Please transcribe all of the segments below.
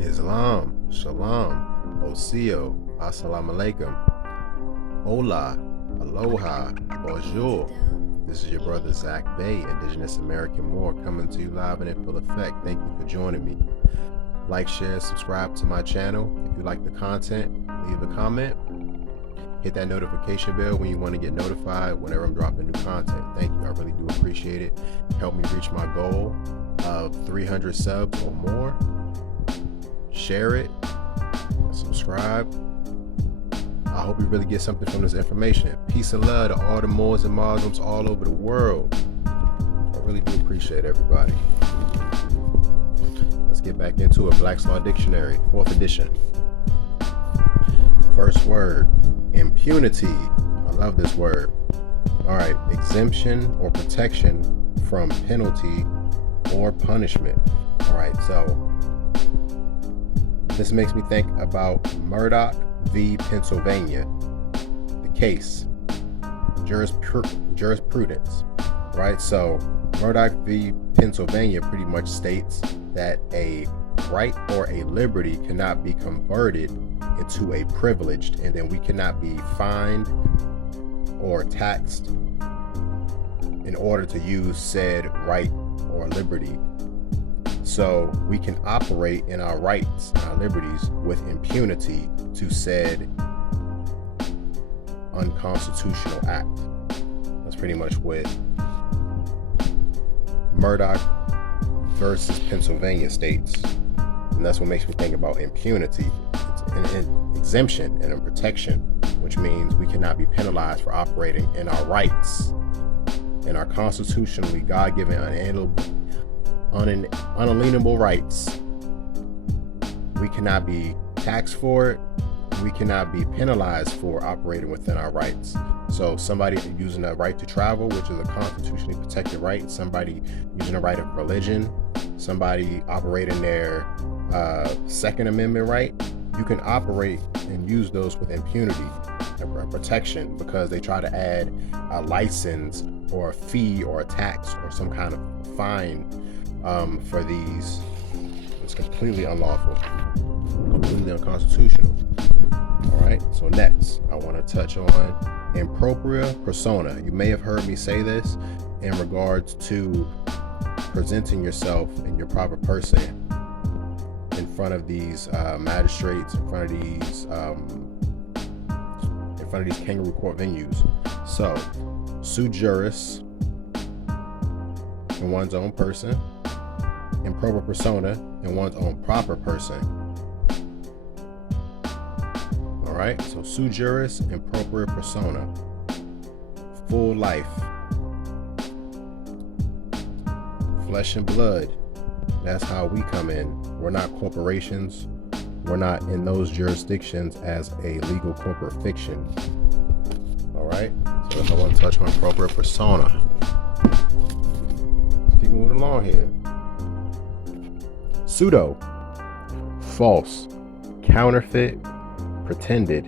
Islam, Shalom, Osio, I.S.L.A.M, Hola, Aloha, Bonjour. This is your brother Tarik Bey, Indigenous American Moor, coming to you live and in full effect. Thank you for joining me. Like, share, subscribe to my channel. If you like the content, leave a comment. Hit that notification bell when you want to get notified whenever I'm dropping new content. Thank you. I really do appreciate it. Help me reach my goal of 300 subs or more. Share it, subscribe. I hope you really get something from this information. Peace and love to all the Moors and Muslims all over the world. I really do appreciate everybody. Let's get back into it. Black's Law Dictionary, 4th edition. First word, impunity. I love this word. All right, exemption or protection from penalty or punishment. All right, so this makes me think about Murdoch v. Pennsylvania, the case, jurisprudence, right? So Murdoch v. Pennsylvania pretty much states that a right or a liberty cannot be converted into a privileged, and then we cannot be fined or taxed in order to use said right or liberty. So we can operate in our rights and our liberties with impunity to said unconstitutional act. That's pretty much what Murdoch versus Pennsylvania states. And that's what makes me think about impunity. It's an exemption and a protection, which means we cannot be penalized for operating in our rights, in our constitutionally God-given unalienable rights. We cannot be taxed for it. We cannot be penalized for operating within our rights. So somebody using a right to travel, which is a constitutionally protected right, somebody using a right of religion, somebody operating their Second Amendment right, you can operate and use those with impunity and protection because they try to add a license or a fee or a tax or some kind of fine for these. It's completely unlawful, completely unconstitutional. All right, so next I want to touch on Propria Persona. You may have heard me say this in regards to presenting yourself in your proper person in front of these magistrates, in front of these kangaroo court venues. So, sui juris in one's own person, and propria persona in one's own proper person. All right, so sui juris and propria persona, full life, flesh and blood. That's how we come in. We're not corporations. We're not in those jurisdictions as a legal corporate fiction. All right, so that's what I want to touch on, propria persona. Let's keep moving along here. Pseudo, false, counterfeit, pretended,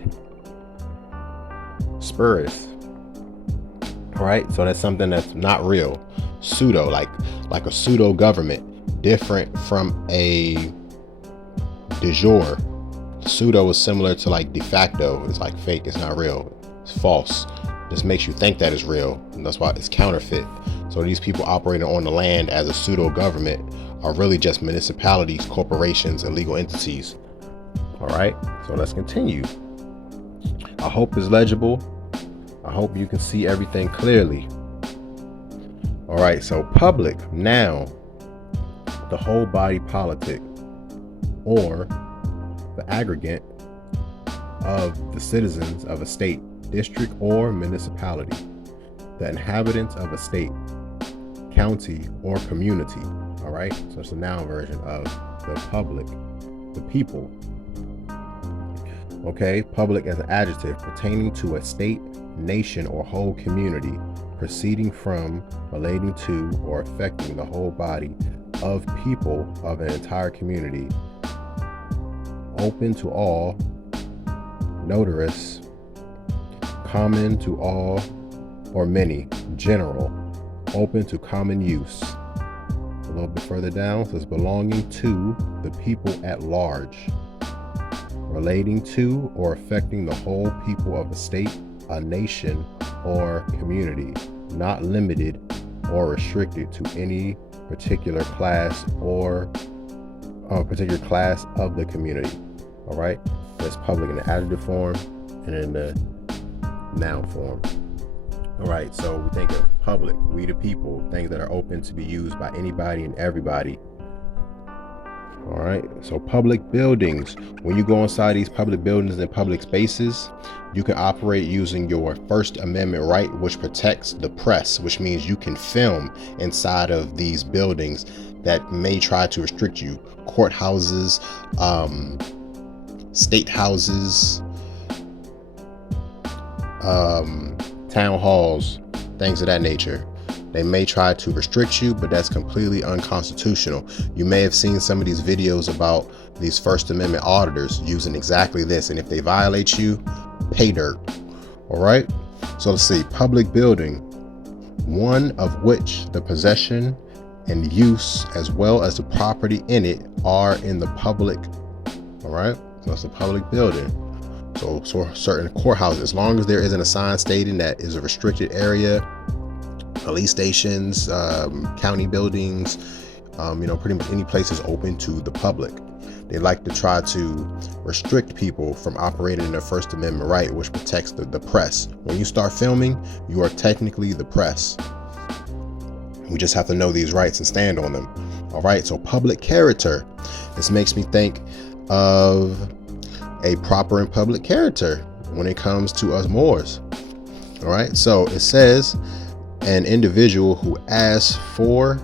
spurious. All right, so that's something that's not real. Pseudo, like a pseudo government, different from a de jure. Pseudo is similar to like de facto. It's like fake. It's not real. It's false. Just makes you think that it's real, and that's why it's counterfeit. So these people operating on the land as a pseudo government are really just municipalities, corporations, and legal entities. All right, so let's continue. I hope it's legible. I hope you can see everything clearly. All right, so public, noun, the whole body politic, or the aggregate of the citizens of a state, district, or municipality, the inhabitants of a state, county, or community. All right, so it's a noun version of the public, the people. Okay, public as an adjective pertaining to a state, nation, or whole community, proceeding from, relating to, or affecting the whole body of people of an entire community, open to all, notorious, common to all or many, general, open to common use, little bit further down, it says belonging to the people at large, relating to or affecting the whole people of a state, a nation, or community, not limited or restricted to any particular class or a particular class of the community. All right, that's public in the adjective form and in the noun form. All right, so we think of public, we the people, things that are open to be used by anybody and everybody. All right, so public buildings. When you go inside these public buildings and public spaces, you can operate using your First Amendment right, which protects the press, which means you can film inside of these buildings that may try to restrict you. Courthouses, state houses, town halls, things of that nature. They may try to restrict you, but that's completely unconstitutional. You may have seen some of these videos about these First Amendment auditors using exactly this, and if they violate you, pay dirt. All right, so let's see. Public building, one of which the possession and use as well as the property in it are in the public. All right, so it's a public building. So certain courthouses, as long as there isn't a sign stating that is a restricted area, police stations, county buildings, pretty much any place is open to the public. They like to try to restrict people from operating in their First Amendment right, which protects the press. When you start filming, you are technically the press. We just have to know these rights and stand on them. All right, so public character. This makes me think of a proper and public character when it comes to us Moors. All right, so it says an individual who asks for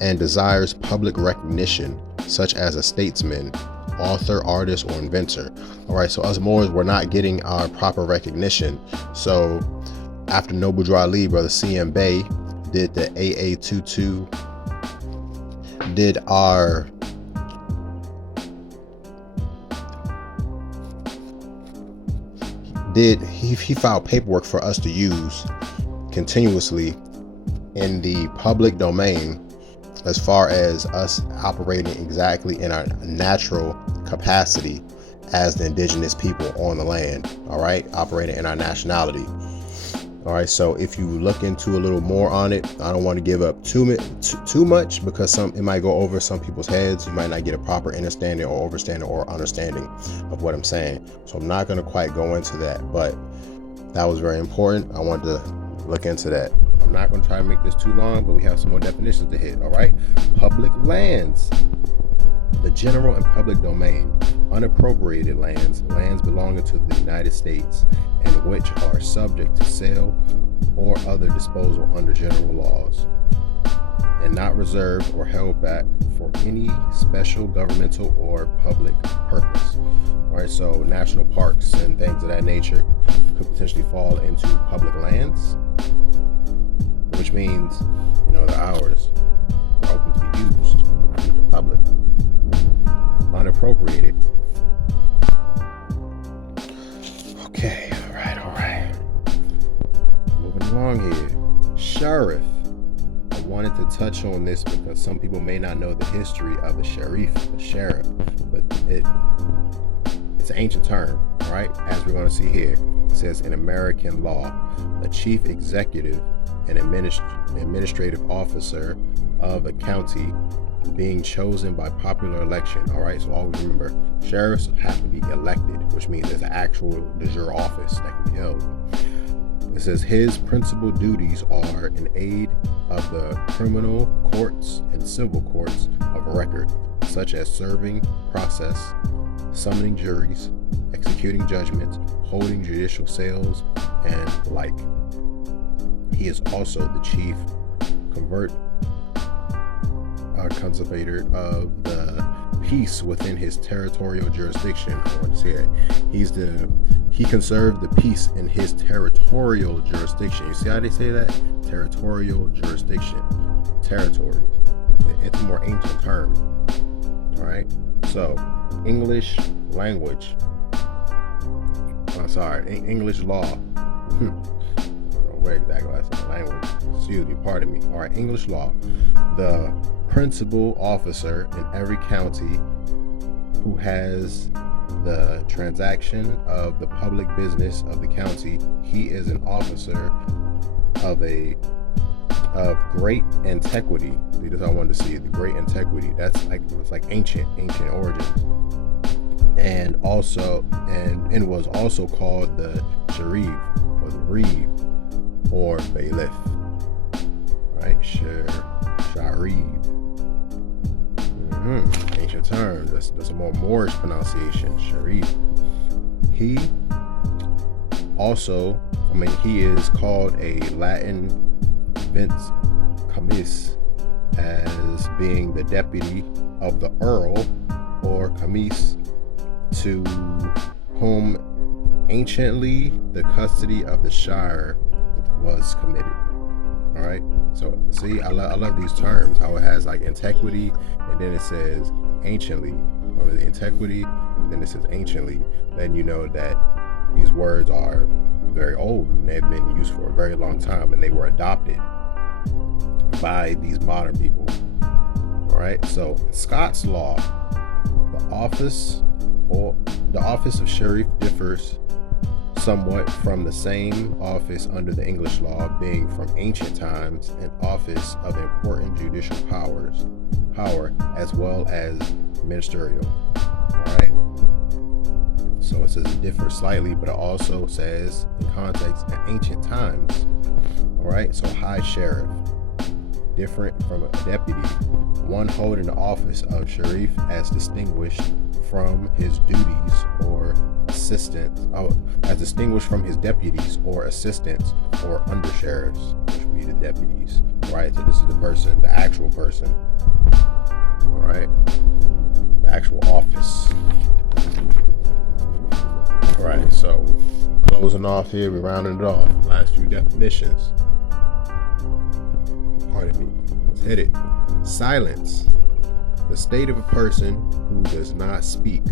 and desires public recognition, such as a statesman, author, artist, or inventor. All right, so us Moors, we're not getting our proper recognition. So after Noble Drew Ali, Brother C.M. Bey did the AA22, he filed paperwork for us to use continuously in the public domain, as far as us operating exactly in our natural capacity as the indigenous people on the land. All right, operating in our nationality. All right, so if you look into a little more on it, I don't want to give up too much because it might go over some people's heads. You might not get a proper understanding or understanding of what I'm saying. So I'm not going to quite go into that, but that was very important. I wanted to look into that. I'm not going to try to make this too long, but we have some more definitions to hit. All right, public lands, the general and public domain, unappropriated lands, lands belonging to the United States and which are subject to sale or other disposal under general laws, and not reserved or held back for any special governmental or public purpose. All right, so national parks and things of that nature could potentially fall into public lands, which means, they're ours. They're open to be used in the public. Unappropriated. Okay, all right. Moving along here. Sheriff. I wanted to touch on this because some people may not know the history of the sheriff, but it's an ancient term, all right? As we're going to see here, it says in American law, a chief executive and administrative officer of a county being chosen by popular election. All right, so always remember, sheriffs have to be elected, which means there's an actual de jure office that can be held. It says his principal duties are in aid of the criminal courts and civil courts of record, such as serving process, summoning juries, executing judgments, holding judicial sales, and the like. He is also the chief conservator of the peace within his territorial jurisdiction. I want to say that he conserved the peace in his territorial jurisdiction. You see how they say that? Territorial jurisdiction, territories. It's a more ancient term. All right. So English language. English law. where exactly I said language. Excuse me, pardon me. All right, English law. The principal officer in every county who has the transaction of the public business of the county. He is an officer of great antiquity. See, that's all I wanted to see. The great antiquity. It's like ancient origins. And also, and was also called the Sharif or the Reeve or Bailiff. Right? Sharif. Ancient term. That's a more Moorish pronunciation. Sharif. He is called a Latin Vince Camis as being the deputy of the Earl or Camis, to whom anciently the custody of the Shire was committed. All right. So see, I love these terms, how it has like antiquity, and then it says anciently, or the antiquity, then it says anciently. Then you know that these words are very old and they've been used for a very long time, and they were adopted by these modern people. All right. So Scots law, the office of sheriff differs somewhat from the same office under the English law, being from ancient times an office of important judicial power as well as ministerial. All right. So it says it differs slightly, but it also says in context in ancient times. All right. So high sheriff, different from a deputy, one holding the office of sheriff as distinguished from his duties or assistants, as distinguished from his deputies or assistants or under sheriffs, which would be the deputies. Right. So this is the person, the actual person. All right. The actual office. All right. So closing off here, we're rounding it off. Last few definitions. Pardon me. Let's hit it. Silence. The state of a person who does not speak,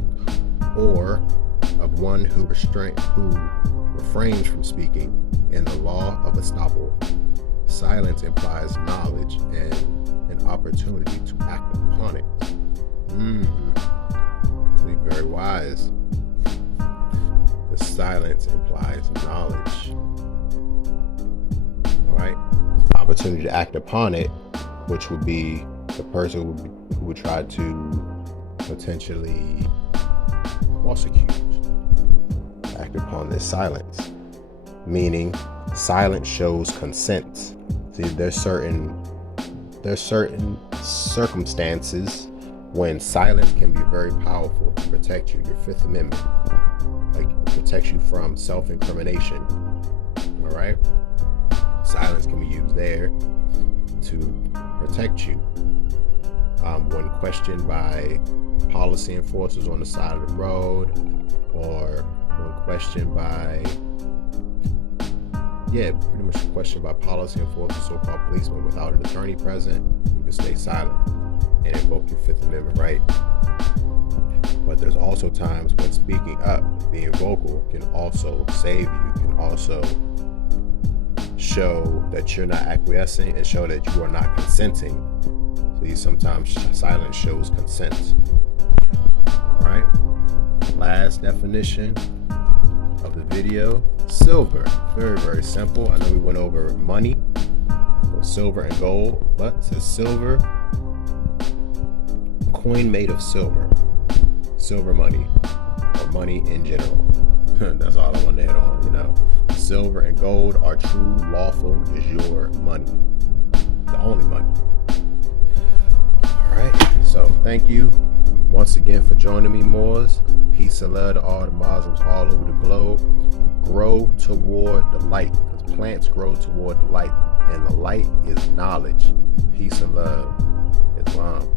or of one who refrains from speaking, in the law of estoppel. Silence implies knowledge and an opportunity to act upon it. Be very wise. The silence implies knowledge. All right. Opportunity to act upon it, which would be the person who would try to potentially prosecute, act upon this silence, meaning silence shows consent. See, there's certain circumstances when silence can be very powerful to protect you. Your Fifth Amendment, like, protects you from self-incrimination. All right, silence can be used there to protect you. When questioned by policy enforcers on the side of the road, or when questioned by, pretty much questioned by policy enforcers, so-called policemen, without an attorney present, you can stay silent and invoke your Fifth Amendment right. But there's also times when speaking up, being vocal, can also save you, can also show that you're not acquiescing and show that you are not consenting. See, sometimes silence shows consent. All right. Last definition of the video: silver. Very, very simple. I know we went over money, silver and gold, but it says silver, coin made of silver, silver money, or money in general. That's all I want to hit on. Silver and gold are true, lawful, de jure money, the only money. All right. So thank you once again for joining me, Moors. Peace and love to all the Muslims all over the globe. Grow toward the light, because plants grow toward the light, and the light is knowledge. Peace and love. I.S.L.A.M.